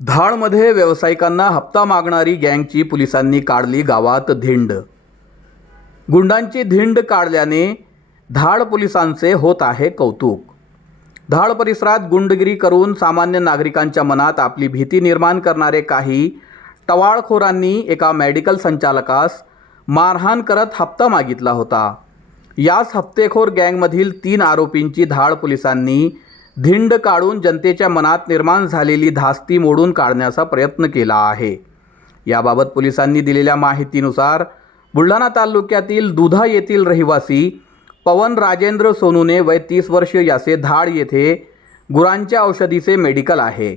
धाळमध्ये व्यावसायिकांना हप्ता मागणारी गँगची पोलिसांनी काढली गावात धिंड। गुंडांची धिंड काढल्याने धाळ पोलिसांचे होत आहे कौतुक। धाळ परिसरात गुंडगिरी करून सामान्य नागरिकांच्या मनात आपली भीती निर्माण करणारे काही टवाळखोरांनी एका मेडिकल संचालकास मारहाण करत हप्ता मागितला होता। याच हप्तेखोर गँगमधील 3 आरोपींची धाळ पोलिसांनी धिंड काढून जनतेच्या मनात निर्माण झालेली धास्ती मोडून काढण्याचा प्रयत्न केला आहे। याबाबत पोलिसांनी दिलेल्या माहितीनुसार बुलढाणा तालुक्यातील दुधा येथील रहिवासी पवन राजेंद्र सोनूने वय 30 वर्ष याचे धाळ येथे गुरांच्या औषधीचे मेडिकल आहे।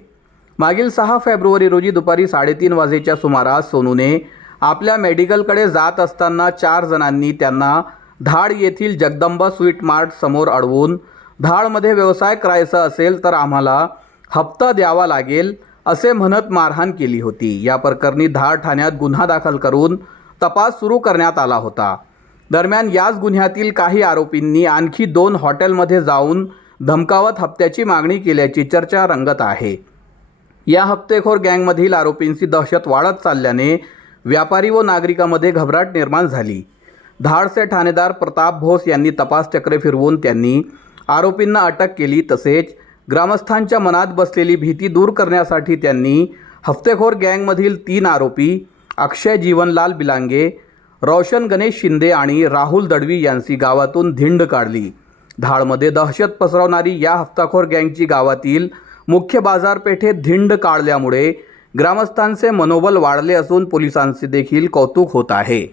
मागील 6 फेब्रुवारी रोजी दुपारी 3:30 वाजेच्या सुमारास सोनूने आपल्या मेडिकलकडे जात असताना 4 जणांनी त्यांना धाळ येथील जगदंबा स्वीट मार्ट समोर अडवून धाळमध्ये व्यवसाय करायचा असेल तर आम्हाला हप्ता द्यावा लागेल असे म्हणत मारहाण केली होती। या प्रकरणी धाळ ठाण्यात गुन्हा दाखल करून तपास सुरू करण्यात आला होता। दरम्यान याच गुन्ह्यातील काही आरोपींनी आणखी 2 हॉटेलमध्ये जाऊन धमकावत हप्त्याची मागणी केल्याची चर्चा रंगत आहे। या हप्तेखोर गँगमधील आरोपींची दहशत वाढत चालल्याने व्यापारी व नागरिकांमध्ये घबराट निर्माण झाली। धाळचे ठाणेदार प्रताप भोस यांनी तपास चक्रे फिरवून त्यांनी आरोपींना अटक केली। तसेच ग्रामस्थांच्या मनात बसलेली भीती दूर करण्यासाठी त्यांनी हफ्तेखोर गँगमधील 3 आरोपी अक्षय जीवनलाल बिलांगे, रोशन गणेश शिंदे आणि राहुल दडवी यांची गावातून धिंड काढली। धाळमध्ये दहशत पसरवणारी या हफ्ताखोर गँगची गावातील मुख्य बाजारपेठेत धिंड काढल्यामुळे ग्रामस्थांचे मनोबल वाढले असून पोलिसांचे देखील कौतुक होत आहे।